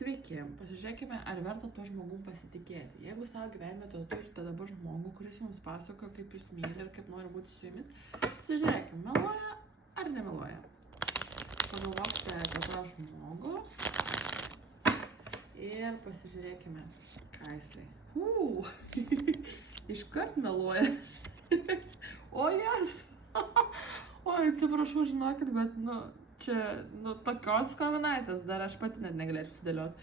Sveiki, pasižiūrėkime, ar verta to žmogum pasitikėti. Jeigu savo gyvenime turite dabar žmogų, kuris jums pasakoja, kaip jūs myli ir kaip nori būti su jumis, pasižiūrėkime, meluoja ar nemeluoja. Pagalvokite apie tą žmogų ir pasižiūrėkime, ką jisai. Iškart meluoja. O jas. Oi, atsiprašau, žinokit, bet, čia, tokios kombinacijos dar aš pati net negalėčiau sudėlioti.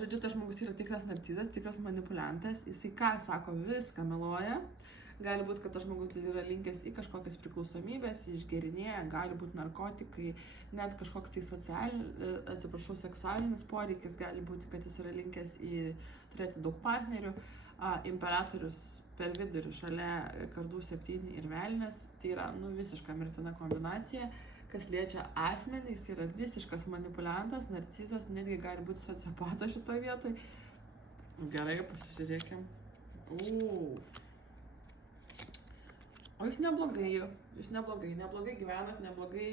Žodžiu, tas žmogus yra tikras narcizas, tikras manipuliantas, jisai ką sako, viską meluoja. Gali būti, kad tas žmogus yra linkęs į kažkokias priklausomybės, išgerinėja, gali būti narkotikai, net kažkoks tai seksualinis poreikis, gali būti, kad jis yra linkęs į turėti daug partnerių. Imperatorius per vidurį šalia kardų 7 ir velnės, tai yra visiška mirtina kombinacija. Kas liečia asmenį, jis yra visiškas manipuliantas, narcizas, netgi gali būti sociopatas šitoje vietoje. Gerai, pasižiūrėkim. O jūs neblogai gyvenat, neblogai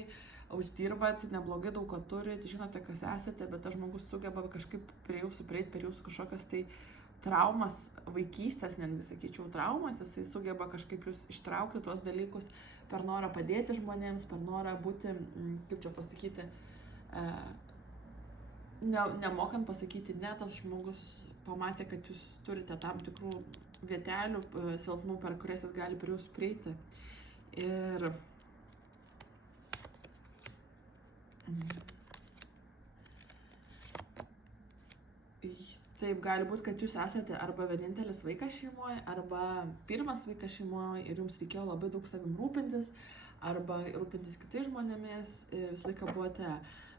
uždirbat, neblogai daug ko turit, žinote, kas esate, bet tas žmogus sugeba kažkaip prie jūsų prieiti, per jūsų kažkokias tai traumas, vaikystės, netgi sakyčiau, traumas, jisai sugeba kažkaip jūs ištraukti tuos dalykus per norą padėti žmonėms, per norą būti, kaip čia pasakyti, nemokant pasakyti, ne, tas žmogus pamatė, kad jūs turite tam tikrų vietelių silpnų, per kurias jis gali prie jūs prieiti. Ir taip, gali būti, kad jūs esate arba vienintelis vaikas šeimoje, arba pirmas vaikas šeimoje ir jums reikėjo labai daug savim rūpintis, arba rūpintis kitais žmonėmis, visą laiką buvote,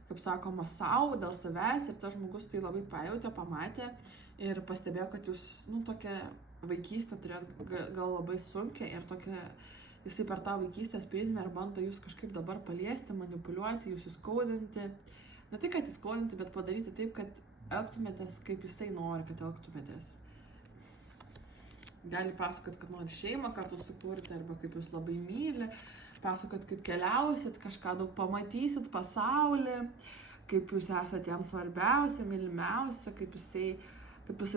kaip sakoma, savo dėl savęs ir tas žmogus tai labai pajautė, pamatė ir pastebėjo, kad jūs, tokią vaikystę turėjot gal labai sunkią ir tokią, jisai per tą vaikystės prizmę ir bando jūs kažkaip dabar paliesti, manipuliuoti, jūs įskaudinti. Ne tai, kad įskaudinti, bet padaryti taip, kad elgtumėtės, kaip jisai nori, kad elgtumėtės. Gali pasakot, kad nori šeimą kartu sukurti, arba kaip jūs labai myli, pasakot, kaip keliausit, kažką daug pamatysit pasaulį, kaip jūs esate jam svarbiausia, mylimiausia, kaip jisai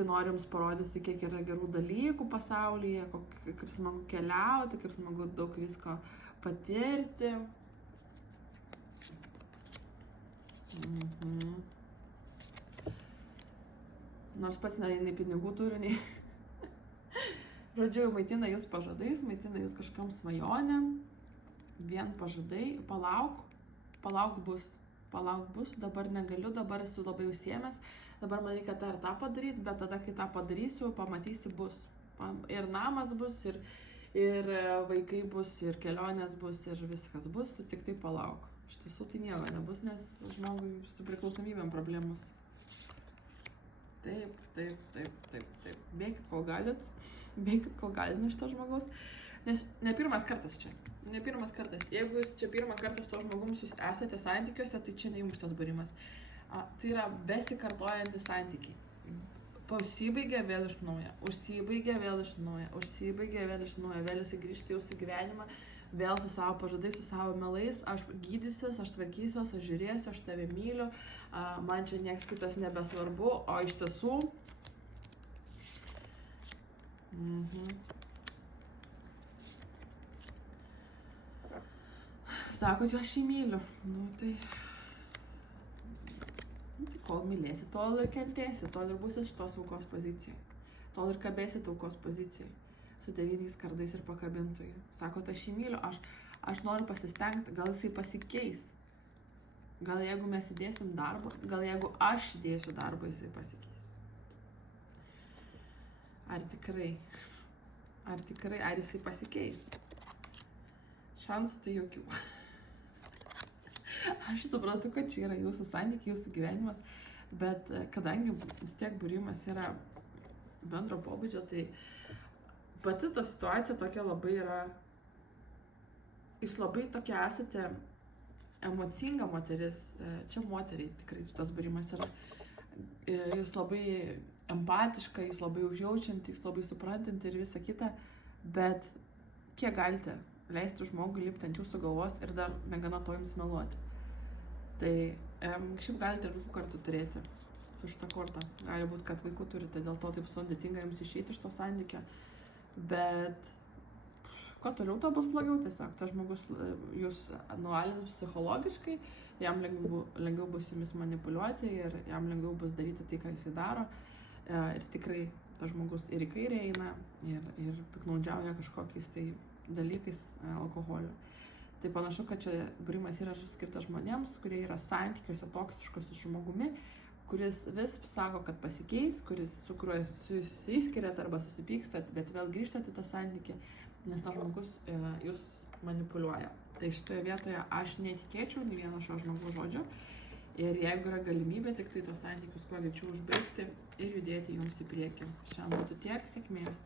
nori jums parodyti, kiek yra gerų dalykų pasaulyje, kaip smagu keliauti, kaip smagu daug visko patirti. Nors pats nei pinigų turi, nei. Žodžiu, maitina jūs pažadais, maitina jūs kažkam svajonėm. Vien pažadai, palauk bus, dabar negaliu, dabar esu labai užsiėmęs, dabar man reikia tą ir tą padaryti, bet tada, kai tą padarysiu, pamatysi bus. Ir namas bus, ir vaikai bus, ir kelionės bus, ir viskas bus, tu tik tai palauk. Iš tiesų tai nieko nebus, nes žmogui su priklausomybėm problemos. Taip. Bėkit, kol galit nuo šito žmogaus. Nes ne pirmas kartas čia. Jeigu jūs čia pirmą kartą su to žmogums jūs esate santykiuose, tai čia ne jums tas barimas. Tai yra besikartojantys santykiai. Užsibaigia vėl iš naujo, vėl jisai grįžti į jūsų gyvenimą, vėl su savo pažadais, su savo melais, aš gydysiuos, aš tvarkysiuos, aš žiūrėsiu, aš tave myliu, man čia nieks kitas nebesvarbu, o iš tiesų... Sakot, aš jį myliu. Tai kol mylėsi, tol ir kentėsi, tol ir būsi šitos aukos pozicijoje. Tol ir kabėsi aukos pozicijoje. Su 9 kardais ir pakabintojai. Sakot, aš jį myliu, aš noriu pasistengti, gal jisai pasikeis. Gal jeigu mes įdėsim darbą, gal jeigu aš įdėsiu darbą, jisai pasikeis. Ar tikrai, ar jisai pasikeis? Šansų tai jokių. Aš suprantu, kad čia yra jūsų santykiai, jūsų gyvenimas, bet kadangi vis tiek būrimas yra bendro pobūdžio, tai pati ta situacija tokia labai yra, jūs labai tokia esate emocinga moteris, čia moteriai tikrai šitas būrimas yra, jūs labai empatiška, jūs labai užjaučianti, jūs labai suprantanti ir visa kita, bet kiek galite leisti žmogui lipti ant jūsų galvos ir dar negana to jums meluoti. Tai šiaip galite ir daug kartų turėti su šitą kortą. Gali būti, kad vaikų turite, dėl to taip sudėtinga jums išeiti iš to santykio. Bet kuo toliau, to bus blogiau tiesiog. Tas žmogus jūs nualins psichologiškai, jam lengviau bus jumis manipuliuoti ir jam lengviau bus daryti tai, ką jis daro. Ir tikrai tas žmogus ir į kairę eina, ir piknaudžiauja kažkokiais tai dalykais, alkoholiu. Tai panašu, kad čia būrimas įrašas skirtas žmonėms, kurie yra santykiuose toksiškos su žmogumi, kuris vis sako, kad pasikeis, su kuriuo susiskiriat arba susipykstat, bet vėl grįžtat į tą santykį, nes tas žmogus jūs manipuliuoja. Tai šitoje vietoje aš netikėčiau nei vieno šio žmogaus žodžio. Ir jeigu yra galimybė, tik tai tos santykius kuo greičiau užbaigti ir judėti jums į priekį. Šiandien būtų tiek, sėkmės.